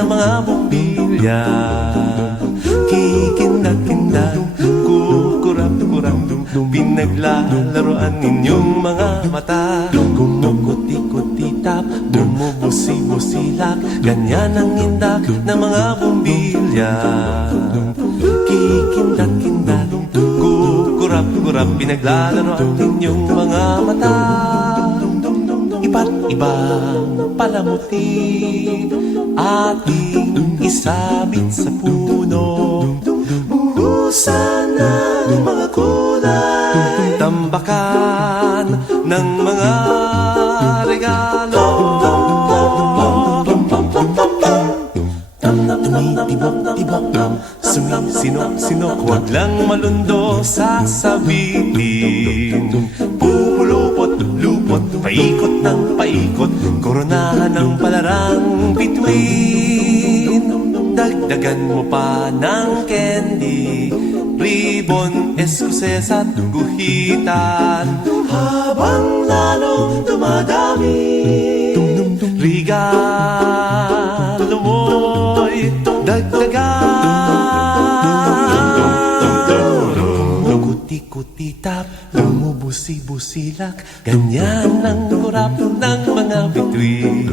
ng mga bumbilya. Kikindat-kindat, kukurap-kurap, pinaglalaroan ninyong mga mata. Kumukuti-kutitap, bumubusi-busilak, ganyan ang indak ng mga bumbilya. Kikindat-kindat, kukurap-kurap, pinaglalaroan ninyong mga mata. Iba't ibang palamuti ating isabit sa puno. Buhusan ng mga kulay, tambakan ng mga regalo. Tumitibok-tibok, sumisinok-sinok, huwag lang malundo sasabitin. Pupulupot-lupot, paikot ng paikot, koronahan ng palarang bituin. Dagdagan mo pa ng candy, ribbon, eskuses at guhitan, habang lalong dumadami. Regalo mo'y dagdagan. Kuti-kuti-tap, bumubusi-busilak, ganyan ang kurap ng mga bituin.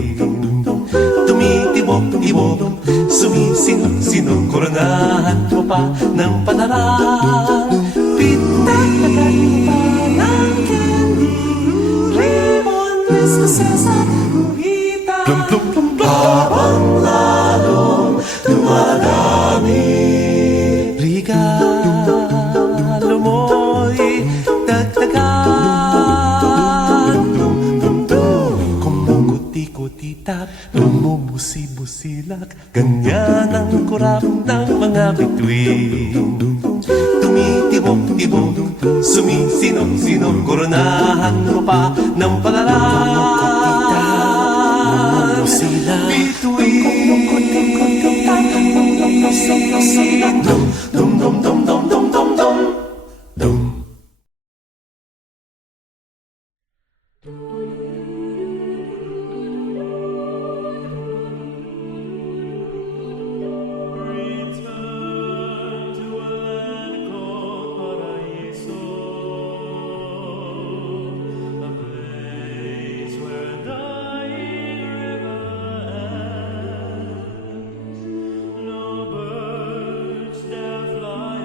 Tumitibok-tibok, sumisinok-sinok, koronahan mo pa ng palarang bituin. Ng candy, ribbon, eskuses at guhitan, habang lalong dumadami. Regalo mo'y dagdagan. Kumukuti-kutitap, bumubusi-busilak, ganyan ang kurap ng mga bituin. Tumitibok-tibok, sumisinok-sinok, koronahan mo pa ng palarang bituin. Dum-dum-dum-dum-dum-dum-dum. No birds dare fly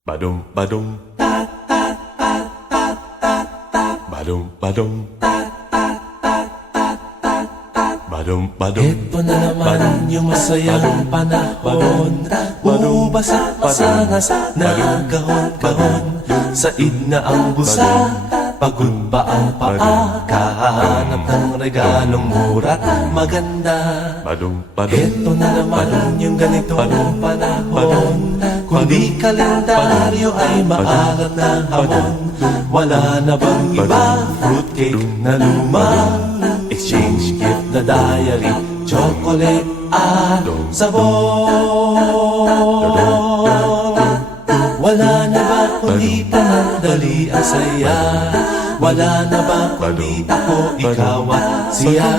Badum badum badum badum badum badum. Ito na naman yung masayang panahon. Ubas at pasangas na kahon-kahon. Said na ang busa, pagod pa ang paa. Kahanap ng regalong mura't maganda. Badum badum Ito na naman yung ganitong panahon. Kung di kalendaryo ay maalat na hamon. Wala na bang iba? Fruitcake na luma, exchange gift na diary, chocolate at sabon. Wala na ba kundi panandali ang saya? Wala na ba kundi ako, ikaw at siya?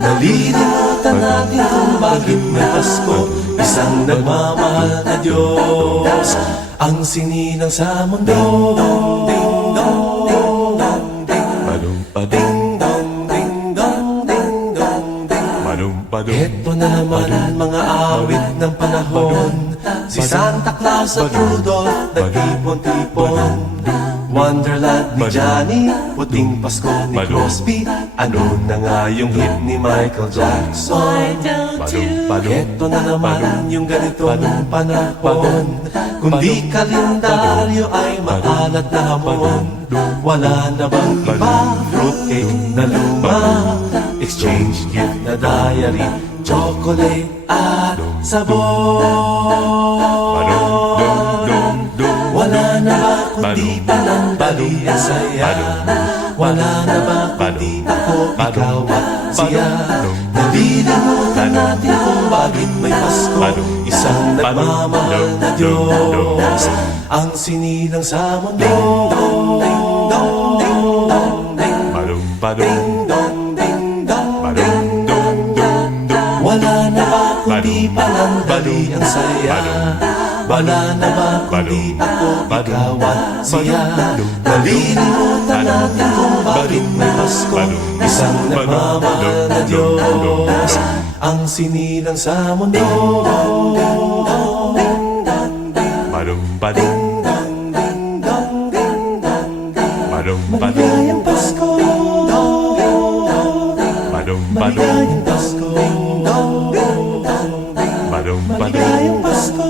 Nalilimutan natin kung bakit may Pasko, isang nagmamahal na Diyos ang sinilang sa mundo. badum badum badum badum. Ito na naman mga awit ng panahon. Si Santa Claus at Rudolph nagtipon-tipon. Wonderland ni Johnny, puting Pasko ni Crosby. Ano na nga yung hit ni Michael Jackson? Badum badum Ito na naman yung ganitong panahon. Kung di kalendaryo ay maalat na hamon. Wala na bang iba? Fruitcake na luma, exchange gift na diary, chocolate at sabon. Wala na ba kundi panandali ang saya? Wala na ba kundi ako, ikaw at siya? Nalilimutan natin kung bakit may Pasko, isang nagmamahal na Diyos ang sinilang sa mundo. badum badum Wala na ba kundi panandali ang saya? Wala na ba kundi ako, ikaw at siya? Nalilimutan natin kung bakit may Pasko, isang nagmamahal na Diyos ang sinilang sa mundo. badum badum badum badum Maligayang Pasko, badum badum maligayang Pasko, badum badum maligayang Pasko,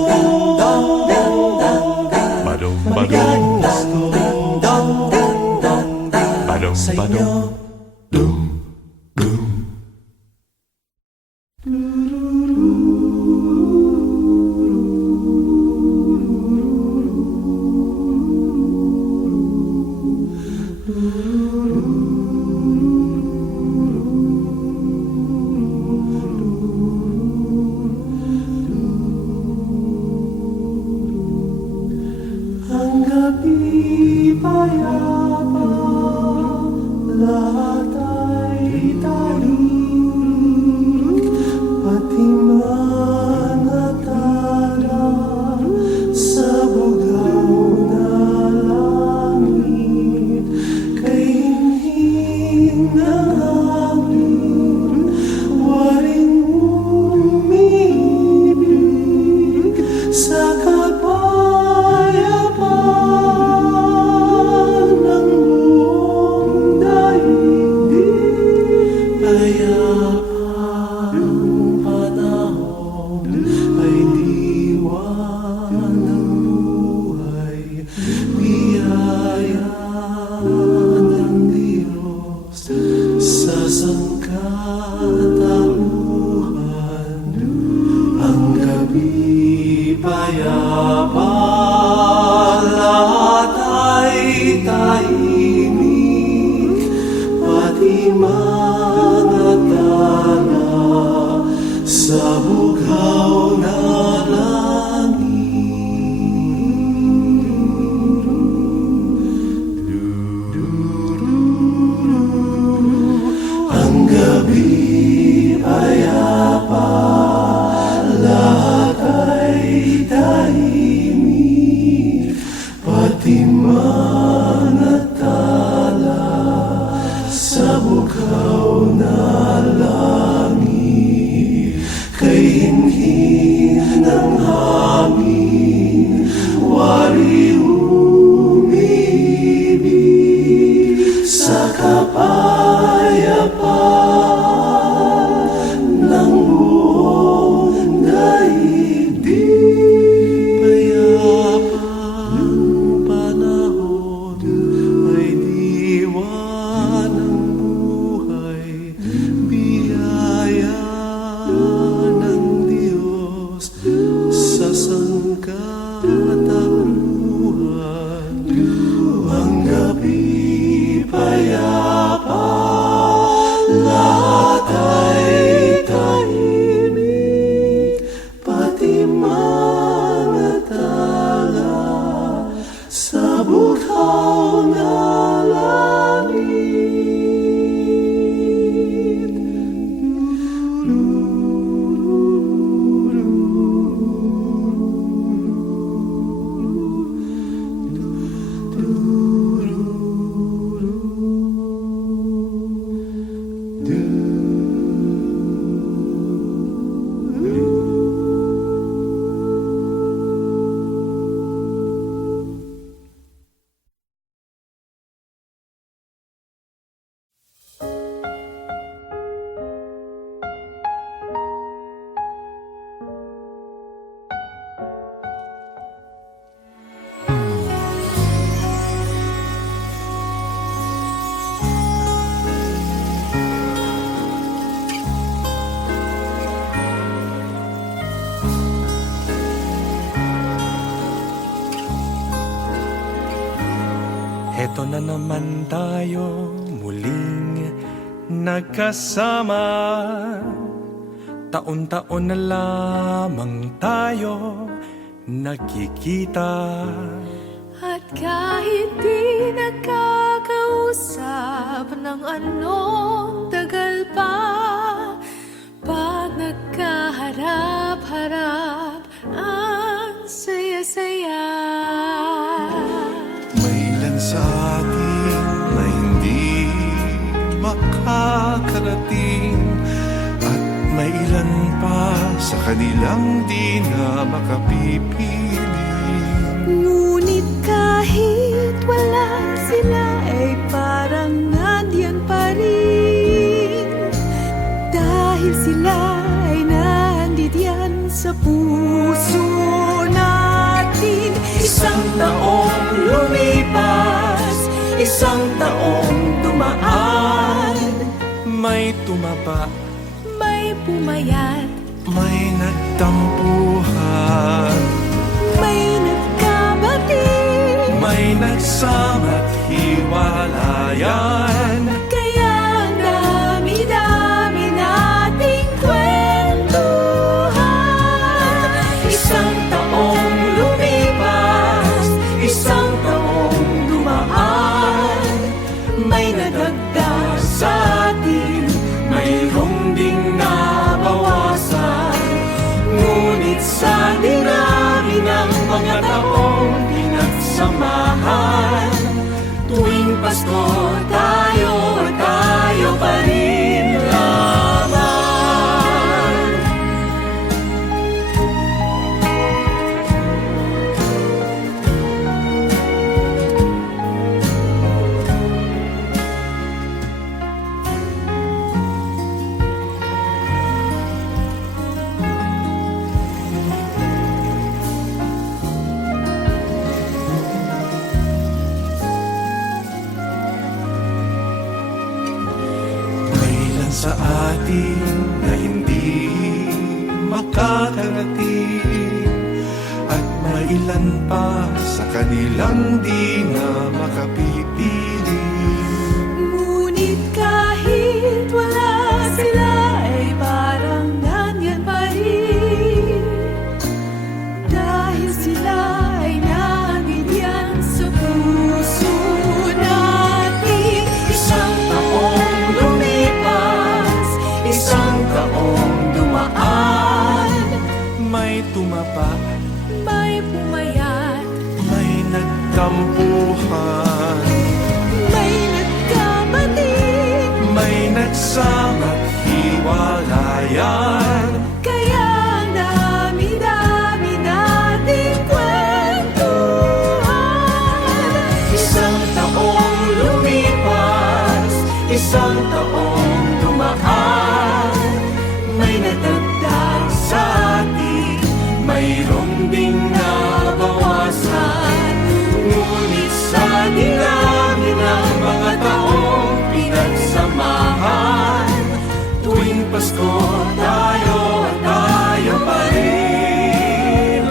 badum badum maligayang Pasko badum sa badum. inyo. Dum dum Ang gabi payapa, lahat ay tahimik, pati mga tala sa bugaw na langit. Kay hinhin ng hangin, waring umiibig sa kapayapaan ng buong daigdig. Payapang panahon ay diwan ng buhay, biyaya ng Diyos sa sangkatauhan. Ang gabi payapa, lahat ay tahimik, pati mga tala sa bugaw na langit. Ang gabi payapa, lahat ay tahimik, Eto na naman tayo muling nagkasama. Taon-taon na lamang tayo nagkikita. At kahit di nakakausap ng anong tagal pa, pag nagkaharap-harap, ang saya-saya. May ilan sa atin na hindi makakarating, at may ilan pa sa kanilang di na makapipili. Ngunit kahit wala sila, ay parang nandiyan pa rin. Dahil sila ay nandiyan sa puso natin. Isang taong lumipas, isang taong dumaan. May tumaba, May pumayat, may nagtampuhan, may nagkabati. may nagsama't hiwalayan. Kaya ang dami-dami nating kwentuhan. Isang taong lumipas, isang taong dumaan. May nadagdag sa atin, mayroong ding nabawasan. Ngunit sa dinami ng mga taong pinagsamahan, tuwing Pasko tayo pa rin lamang. May ilan sa atin na hindi makakarating, at may ilan pa sa kanilang di na makapipili. Ngunit kahit wala sila, ay parang nandiyan pa rin. Dahil sila ay nandiyan sa puso natin. Isang taong lumipas, isang taong dumaan. May tumapa, May pumayat, may nagtampuhan, may nagkabati. may nagsama't hiwalayan. Kaya ang dami-dami nating kwentuhan. Isang taong lumipas, isang taong dumaan. May nadagdag sa atin, mayroong ding nabawasan. Ngunit sa dinami ng mga taong pinagsamahan, tuwing Pasko tayo pa rin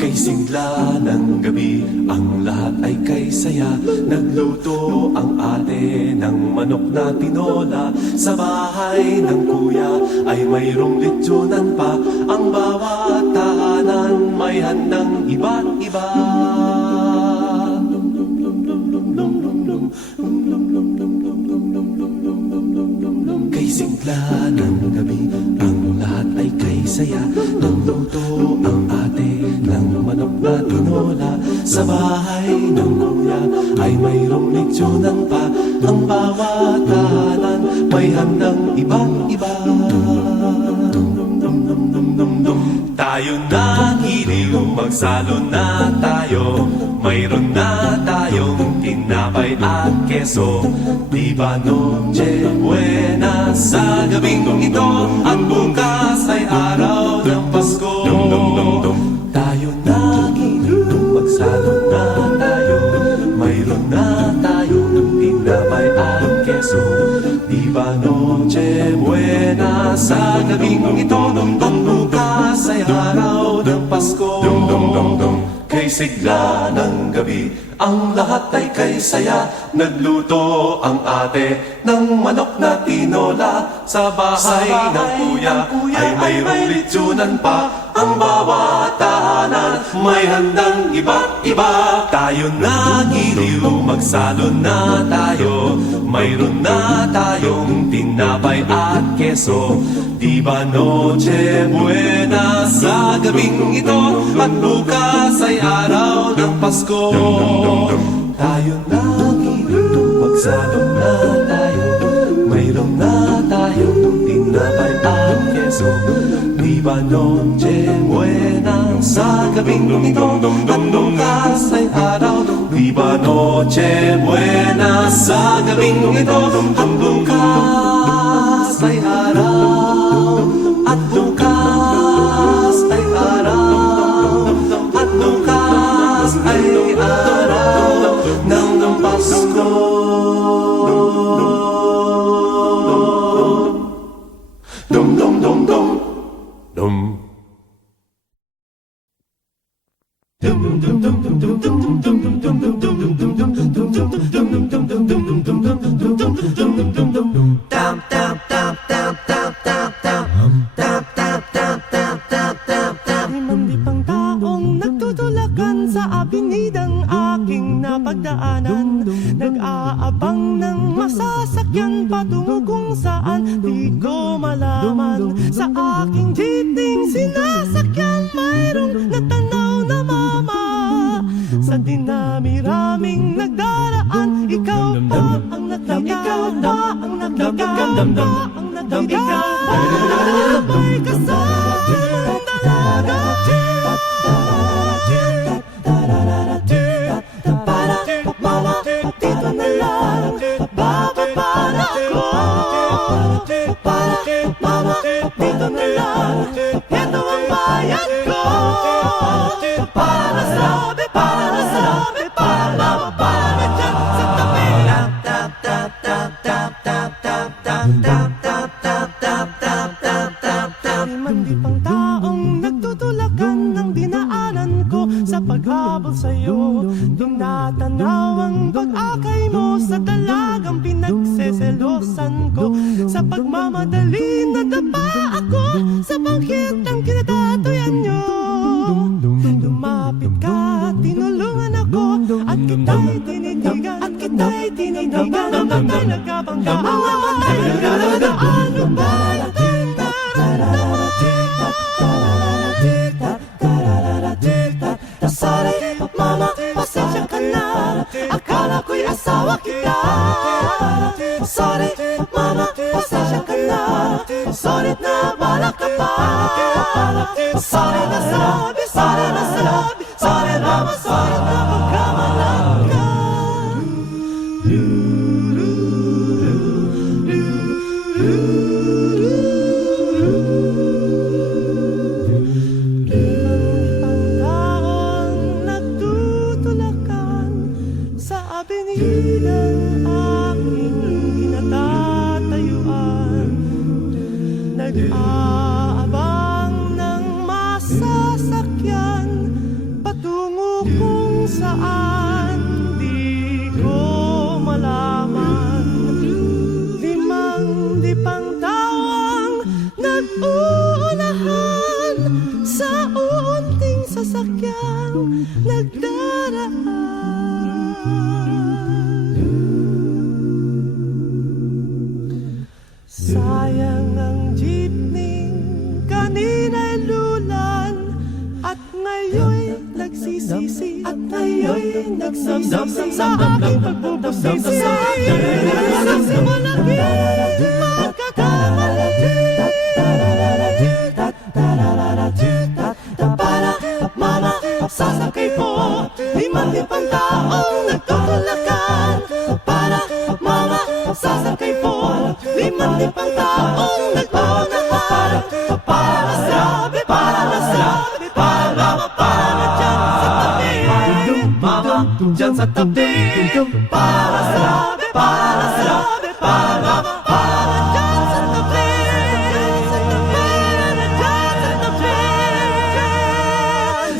Kay sigla ng gabi, ang lahat ay kay saya. Nagluto ang ate ng manok na tinola. Sa bahay ng kuya ay mayroong litsunan pa. Ang bawat tahanan may handang iba't iba. Kay sigla ng gabi, ang lahat ay kay saya. Nagluto ang ate ng manok na tinola. Sa bahay ng kuya ay mayroong litsunan pa. Ang bawat tahanan may handang ibang iba. Tayo na giliw, magsalo na tayo. mayroon na tayong tinapay at keso. Di ba Noche Buena sa gabing ito, at bukas ay araw ng Pasko. Tayo nagiliw, magsalot na tayo. Mayroon na tayong tinapay at keso. Di ba Noche Buena sa gabing ito, at bukas ay araw ng Pasko. Kay sigla ng gabi, ang lahat ay kay saya. Nagluto ang ate ng manok na tinola. Sa bahay ng kuya ay mayroong litsunan pa. Ang bawat tahanan may handang iba't iba. Tayo nagiliw, magsalon na tayo. Mayroon na tayong tinapay at keso. Di ba Noche Buena sa gabing ito, at bukas ay araw ng Pasko. Tayo nagiliw, magsalon na tayo. Mayroon na tayong tinapay at keso. Di ba Noche Buena sa gabing ito, at bukas ay araw. Di ba Noche Buena sa gabing ito, at bukas ay araw. At bukas ay araw. At bukas ay araw ng Pasko. Dum dum dum dum dum. Limang taong nagtutulakan sa abinidang aking napagdaanan. Nag-aabang ng masasakyan patungo kung saan di ko malaman. Sa aking jeepning sinasakyan mayroong natanaw na mama. Sa dinami-raming nagdaraan, ikaw pa ang nakikita, ang nakikita, ang nakikita. May kasang dalaga. Mama, dito na lang, bababa na ako. Mama, dito na lang, ito ang bayan ko. Para sa labi, para sa labi, bababa na dyan sa tabi. Limang taong nagtutulakan ng dinaanan ko sa paghabol sa'yo. Tinatanaw ang pag-akay mo sa dalagang pinagseselosan ko. Sa pagmamadali nadapa ako sa bangkit ng kinatatuyan nyo. Lumapit ka, tinulungan ako, at kita'y tinitigan, at kita'y tinitigan. Ang matay nagkabangga, ang matay nagkabangga. Ano ba yung sorry, mama, pasensya ka na. Akala ko'y asawa kita. Sorry, mama, pasensya ka na. Sorry na balak ka pa. Sorry na sabi, sorry na sabi. Sorry mama, sorry na pagkamalang ka. Abinidang aking kinatatayuan, nag-aabang ng masasakyan patungo kung saan di ko malaman. Limang dipang tawang nag-uunahan sa uunting sasakyan nagdaraan. Sayang ang jeepney kanina'y lulan, at ngayon'y nagsisisi, at ngayon'y nagsisisi sa aking pagbubusisi. Sa malaking magkakamali. Para mama, sasakay po. 5,000 taong nagtutulakan para mga sasakay po. 5,000 taong nagmamahal para masabi, para masabi, para mama dyan sa tabi. Para masabi, para masabi, para dyan sa tabi.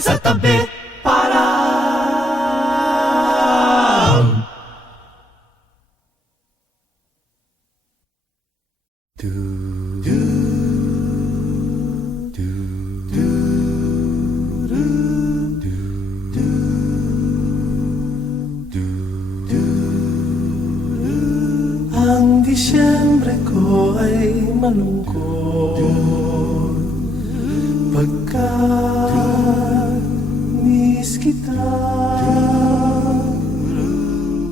Sa tabi, para Ang Disyembre ko ay malungkot pagkat miss kita.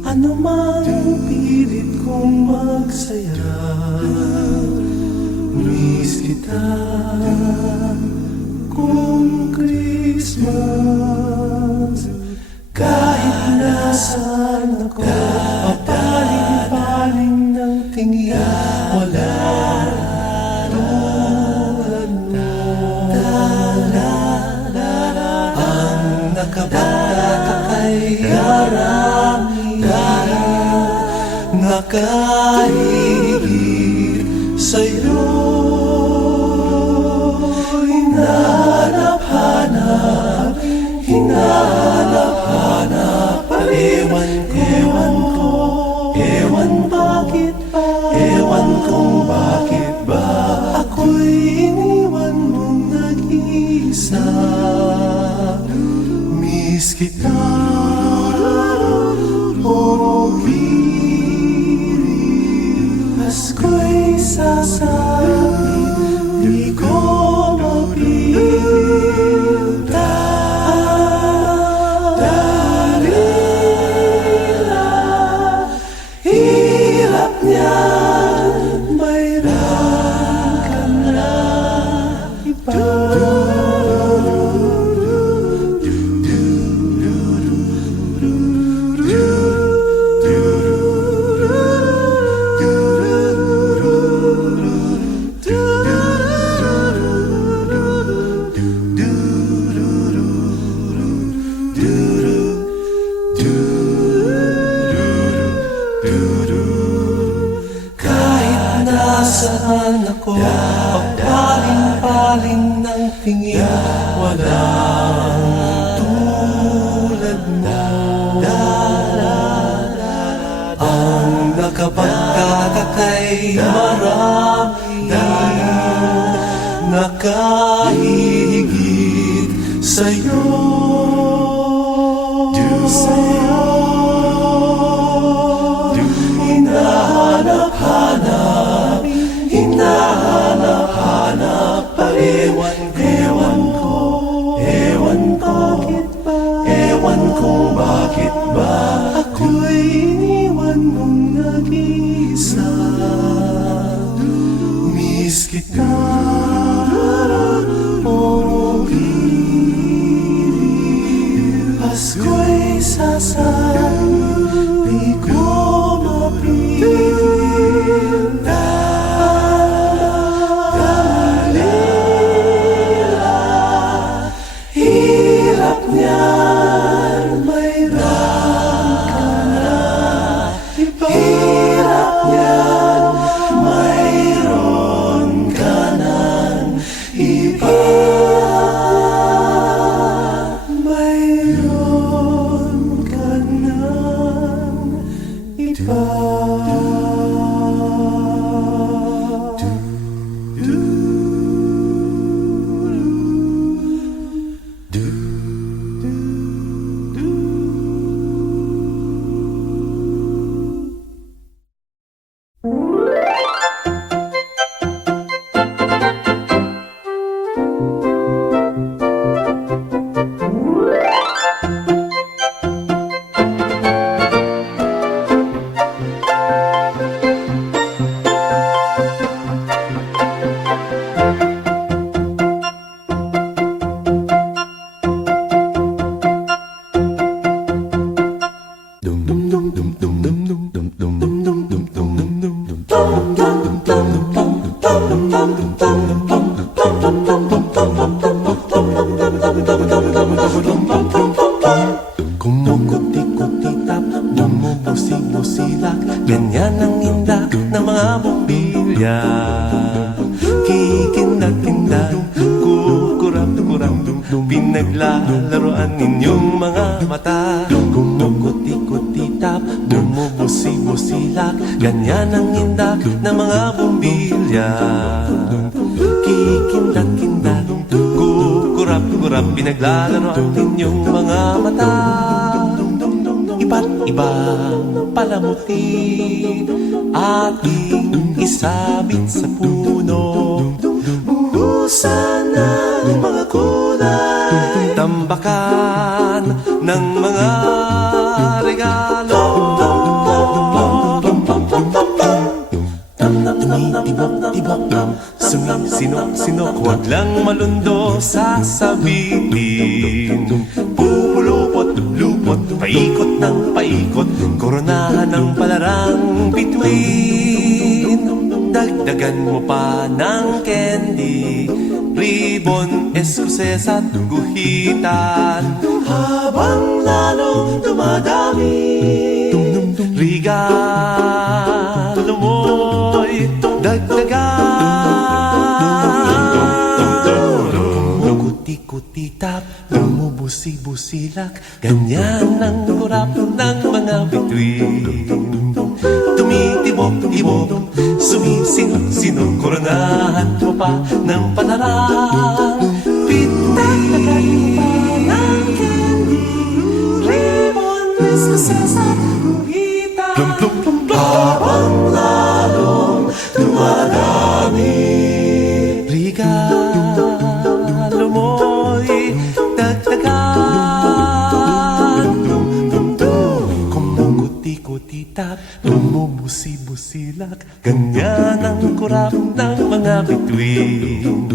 Ano man pilit kong magsaya, miss kita. Kung Christmas, kahit nasaan ako, papaling-paling ng tingin, wala tulad mo. Ang nakabata kay karami, nakahigit sa'yo. Hinahanap-hanap, hinahanap-hanap, ewan bakit ba, ewan kung bakit ba ako'y iniwan mong nag-iisa. Miss kita, oh piling, Pasko'y sasapit, di ko mapigil. Hirap niyan, mayroon ka na iba. Kahit nasaan ako, papaling-paling ng tingin, walang tulad mo. Ang nakapagkaka kay marami, nakahigit sa'yo. Hinahanap-hanap, hinahanap-hanap, ewan ko, ewan kung bakit ba ako'y iniwan mong nag-iisa. Miss kita, oh piling, Pasko'y sasapit, di ko mapigil. Hirap niyan, mayroon ka na iba. Hirap niyan, mayroon ka ng iba. Mayroon ka ng iba. Kumukuti-kutitap, bumubusig-busilak, ganyan ang indak ng mga bumbilya. Kikindag-kindag, kukurap-kurap, pinaglalaroan ninyong mga mata. Kumukuti-kutitap, bumubusig-busilak, ganyan ang indak ng mga bumbilya. Kikindag-kindag, kukurap-kurap, pinaglalaroan ninyong mga mata. Iba't ibang palamuti ating isabit sa puno. Buhusan ng mga kulay, tambakan ng mga regalo. Tumitibok-tibok, sumisinok-sinok, huwag lang malundo sasabihin. Pupulupot-lupot, paikot ng paikot, koronahan ng palarang bituin. Dagdagan mo pa ng candy, ribbon, eskuses at guhitan. Habang lalong dumadami, regalo mo'y dagdagan. Kuti-kuti-tap, bumubusi-busilak, ganyan ang kurap ng mga bituin. Tumitibok-tibok, sumisinok-sinok, koronahan mo pa ng palarang bituin. Ng candy, ribbon, eskuses at guhitan. Habang lalong dumadami, regalo mo'y dagdagan. Kumukuti-kutitap, bumubusi-busilak, ganyan ang kurap ng mga bituin.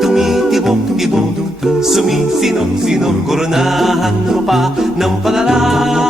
Tumitibok-tibok, sumisinok-sinok, koronahan mo pa ng palarang